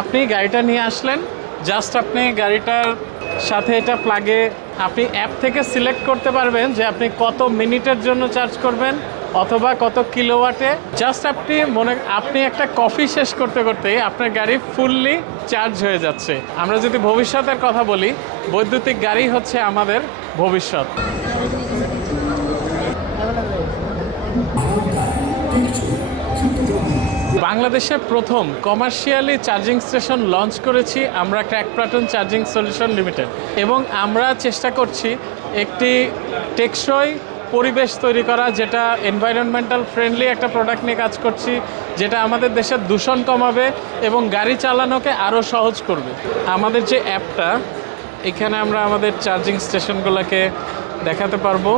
আপনি গাড়িটা নিয়ে আসলেন, জাস্ট আপনি গাড়িটার সাথে এটা প্লাগে আপনি অ্যাপ থেকে সিলেক্ট করতে পারবেন যে আপনি কত মিনিটের জন্য চার্জ করবেন অথবা কত কিলোওয়াটে। জাস্ট আপনি একটা কফি শেষ করতে করতেই আপনার গাড়ি ফুললি চার্জ হয়ে যাচ্ছে। আমরা যদি ভবিষ্যতের কথা বলি, বৈদ্যুতিক গাড়ি হচ্ছে আমাদের ভবিষ্যৎ। বাংলাদেশে প্রথম কমার্শিয়ালি চার্জিং স্টেশন লঞ্চ করেছি আমরা crack platoon charging solution limited, এবং আমরা চেষ্টা করছি একটি টেকসই পরিবেশ তৈরি করা, যেটা এনভায়রনমেন্টাল ফ্রেন্ডলি একটা প্রোডাক্ট নিয়ে কাজ করছি, যেটা আমাদের দেশের দূষণ কমাবে এবং গাড়ি চালানোকে আরও সহজ করবে। আমাদের যে অ্যাপটা, এখানে আমরা আমাদের চার্জিং স্টেশনগুলোকে দেখাতে পারবো,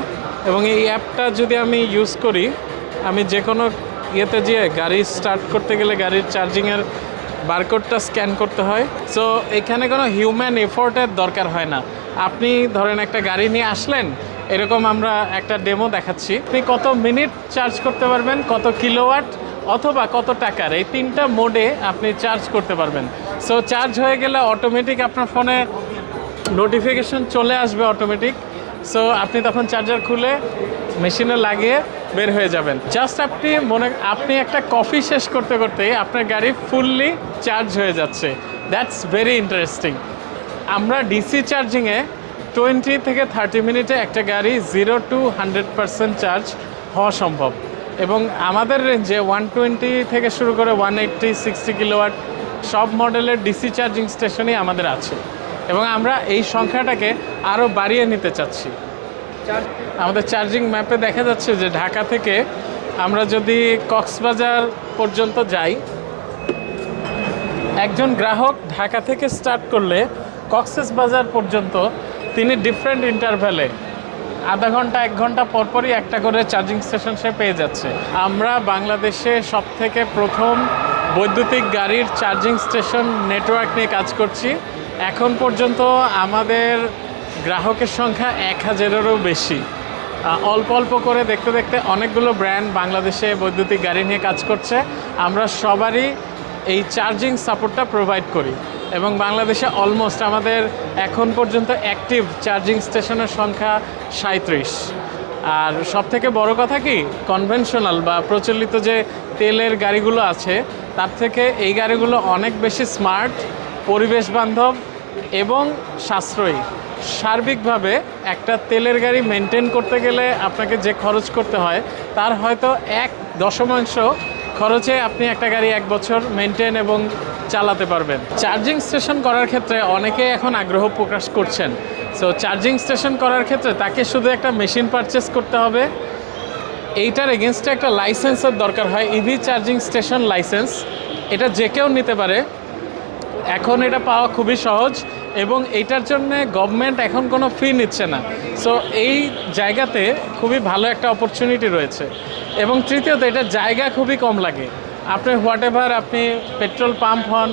এবং এই অ্যাপটা যদি আমি ইউজ করি, আমি যে কোনো ইয়েতে যেয়ে গাড়ি স্টার্ট করতে গেলে গাড়ির চার্জিংয়ের বারকোডটা স্ক্যান করতে হয়। সো এখানে কোনো হিউম্যান এফোর্টের দরকার হয় না। আপনি ধরেন একটা গাড়ি নিয়ে আসলেন, এরকম আমরা একটা ডেমো দেখাচ্ছি, আপনি কত মিনিট চার্জ করতে পারবেন, কত কিলোওয়াট অথবা কত টাকার, এই তিনটা মোডে আপনি চার্জ করতে পারবেন। সো চার্জ হয়ে গেলে অটোমেটিক আপনার ফোনে নোটিফিকেশন চলে আসবে অটোমেটিক। সো আপনি তখন চার্জার খুলে মেশিনে লাগিয়ে বের হয়ে যাবেন। জাস্ট আপনি একটা কফি শেষ করতে করতেই আপনার গাড়ি ফুললি চার্জ হয়ে যাচ্ছে। That's very interesting. আমরা ডিসি চার্জিংয়ে 20 থেকে 30 মিনিটে একটা গাড়ি 0 to 100% চার্জ হওয়া সম্ভব, এবং আমাদের রেঞ্জে 120 থেকে শুরু করে 180, 60 কিলোওয়াট সব মডেলের ডিসি চার্জিং স্টেশনই আমাদের আছে, এবং আমরা এই সংখ্যাটাকে আরও বাড়িয়ে নিতে চাচ্ছি। আমাদের চার্জিং ম্যাপে দেখা যাচ্ছে যে ঢাকা থেকে আমরা যদি কক্সবাজার পর্যন্ত যাই, একজন গ্রাহক ঢাকা থেকে স্টার্ট করলে কক্সবাজার পর্যন্ত তিনি ডিফারেন্ট ইন্টারভ্যালে আধা ঘন্টা 1 ঘন্টা পরপরই একটা করে চার্জিং স্টেশন সে পেয়ে যাচ্ছে। আমরা বাংলাদেশে সবথেকে প্রথম বৈদ্যুতিক গাড়ির চার্জিং স্টেশন নেটওয়ার্ক নিয়ে কাজ করছি। এখন পর্যন্ত আমাদের গ্রাহকের সংখ্যা 1000-এরও বেশি। অল্প অল্প করে দেখতে দেখতে অনেকগুলো ব্র্যান্ড বাংলাদেশে বৈদ্যুতিক গাড়ি নিয়ে কাজ করছে। আমরা সবারই এই চার্জিং সাপোর্টটা প্রোভাইড করি, এবং বাংলাদেশে অলমোস্ট আমাদের এখন পর্যন্ত অ্যাক্টিভ চার্জিং স্টেশনের সংখ্যা 37। আর সবথেকে বড় কথা কি, কনভেনশনাল বা প্রচলিত যে তেলের গাড়িগুলো আছে তার থেকে এই গাড়িগুলো অনেক বেশি স্মার্ট, পরিবেশ বান্ধব এবং সাশ্রয়ী। সার্বিকভাবে একটা তেলের গাড়ি মেনটেন করতে গেলে আপনাকে যে খরচ করতে হয় তার হয়তো 1/10 খরচে আপনি একটা গাড়ি 1 বছর মেনটেন এবং চালাতে পারবেন। চার্জিং স্টেশন করার ক্ষেত্রে অনেকে এখন আগ্রহ প্রকাশ করছেন। সো চার্জিং স্টেশন করার ক্ষেত্রে তাকে শুধু একটা মেশিন পারচেস করতে হবে, এইটার এগেনস্টে একটা লাইসেন্সের দরকার হয়, ইভি চার্জিং স্টেশন লাইসেন্স। এটা যে কেউ নিতে পারে, এখন এটা পাওয়া খুবই সহজ, এবং এইটার জন্য গভর্নমেন্ট এখন কোনো ফি নিচ্ছে না। সো এই জায়গাতে খুবই ভালো একটা অপরচুনিটি রয়েছে, এবং তৃতীয়ত এটা জায়গা খুবই কম লাগে। আপনি হোয়াটএভার, আপনি পেট্রোল পাম্প হন,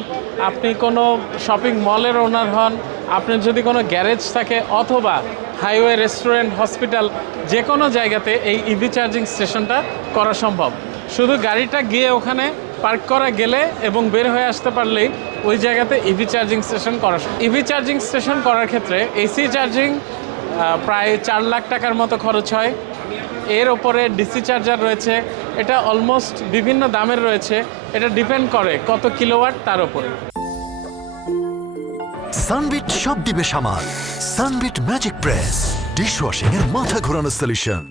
আপনি কোনো শপিং মলের ওনার হন, আপনার যদি কোনো গ্যারেজ থাকে অথবা হাইওয়ে, রেস্টুরেন্ট, হসপিটাল, যে কোনো জায়গাতে এই ইভি চার্জিং স্টেশনটা করা সম্ভব। শুধু গাড়িটা গিয়ে ওখানে পার্ক করা গেলে এবং বের হয়ে আসতে পারলেই ওই জায়গাতে ইভি চার্জিং স্টেশন করা। ইভি চার্জিং স্টেশন করার ক্ষেত্রে এসি চার্জিং প্রায় 4 লাখ টাকার মতো খরচ হয়। এর ওপরে ডিসি চার্জার রয়েছে, এটা অলমোস্ট বিভিন্ন দামের রয়েছে, এটা ডিপেন্ড করে কত কিলোওয়াট তার উপরে। সানবিট সব দিবে সামাল। সানবিট ম্যাজিক প্রেস ডিশওয়াশিং এর মাথা ঘোরানো সলিউশন।